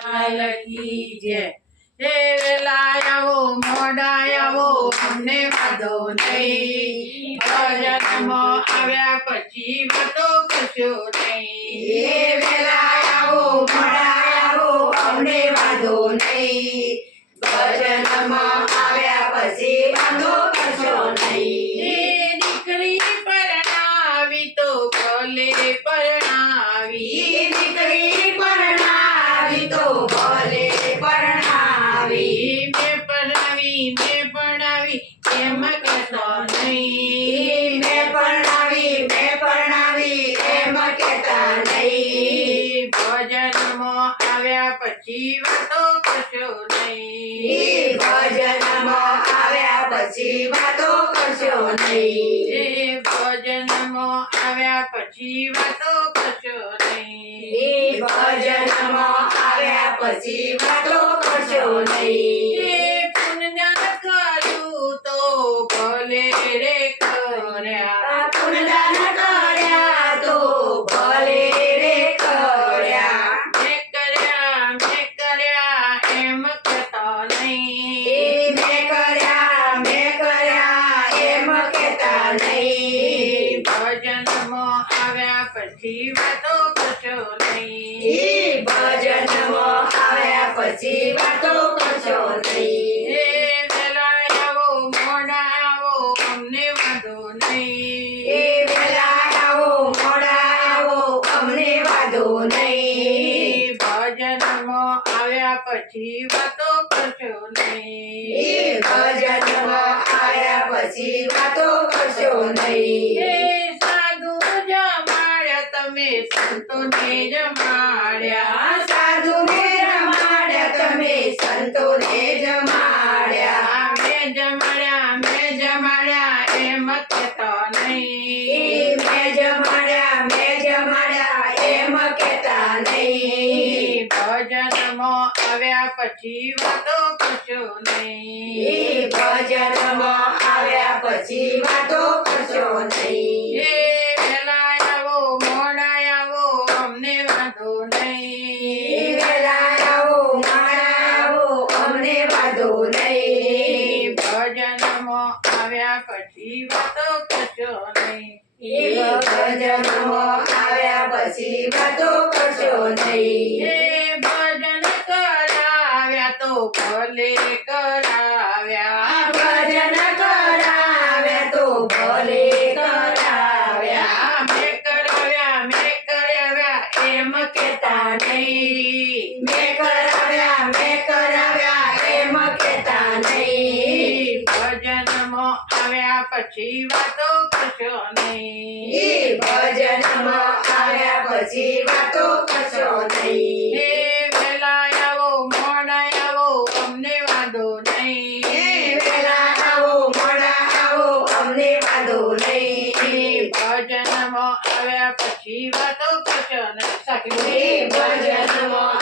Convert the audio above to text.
લખી છે હે વેલા આવો મોડા આવો અમને વાંધો નહીં ભજનમાં આવ્યા પછી વાતો કરશો નહીં હે વેલા આવો મોડા આવો અમને વાંધો નહીં ભજનમાં આવ્યા પછી વાંધો કરશો નહીં એ દીકરી પરણાવી તો ભલે પરણાવી દીકરી પરણાવી તો ભલે પરણાવી મેં પરણાવી એમ કહેતો નહીં મેં પરણાવી એમ કહેતા નહીં ભજનમાં આવ્યા પછી વાતો કરશો નહીં ભજનમાં આવ્યા પછી વાતો કરશો નહીં એ ભજનમાં આવ્યા પછી વાતો કરશો નહીં ભજનમાં આવ્યા પછી વાતો કરશો નહીં એ પુણ્યદાન કર્યું તો ભલે રે કર્યા પુણ્યદાન કર્યા તો ભલે રે કર્યા મેં કર્યા એમ કહેતો નહીં મેં કર્યા એમ કહેતા નહીં ભજનમાં આવ્યા પછી વાતો કરશો નહીં ભજનમાં આવ્યા પછી વાતો કરશો નહીં એ વેલા આવો મોડા આવો અમને વાંધો નહીં વેલા આવો મોડા આવો અમને વાંધો નહીં ભજનમાં આવ્યા પછી વાતો કરશો નહીં ભજનમાં આવ્યા પછી વાતો કરશો નહીં એ સાધુ જમાડ્યા તમે સંતોને જમાડ્યા સાધુને જમાડ્યા તમે સંતોને જમાડ્યા મેં જમાડ્યા એમ કહેતો નહીં મેં જમાડ્યા એમ કહેતા નહીં ભજનમાં આવ્યા પછી વાતો કરશો નહીં ભજનમાં આવ્યા પછી વાતો કરશો નહીં એ વેલા આવો મોડા આવો અમને વાંધો નહીં વેલા આવો મોડા આવો અમને વાંધો નહીં ભજનમાં આવ્યા પછી વાતો કરશો નહીં ભજનમાં આવ્યા પછી વાતો કરશો નહીં એ ભજન કરાવ્યા તો ભલે કરાવ્યા ભજન કરાવ્યા તો ભલે કરાવ્યા મેં કરાવ્યા એમ કહેતા નહીં મેં કરાવ્યા એમ કહેતા નહીં ભજનમાં આવ્યા પછી વાતો કરશો નહીં ભજનમાં આવ્યા પછી વાતો કરશો નહીં એ વેલા આવો મોડા આવો અમને વાંધો નહીં વેલા આવો મોડા આવો અમને વાંધો નહીં ભજનમાં આવ્યા પછી વાતો કરશો નહીં ભજનમાં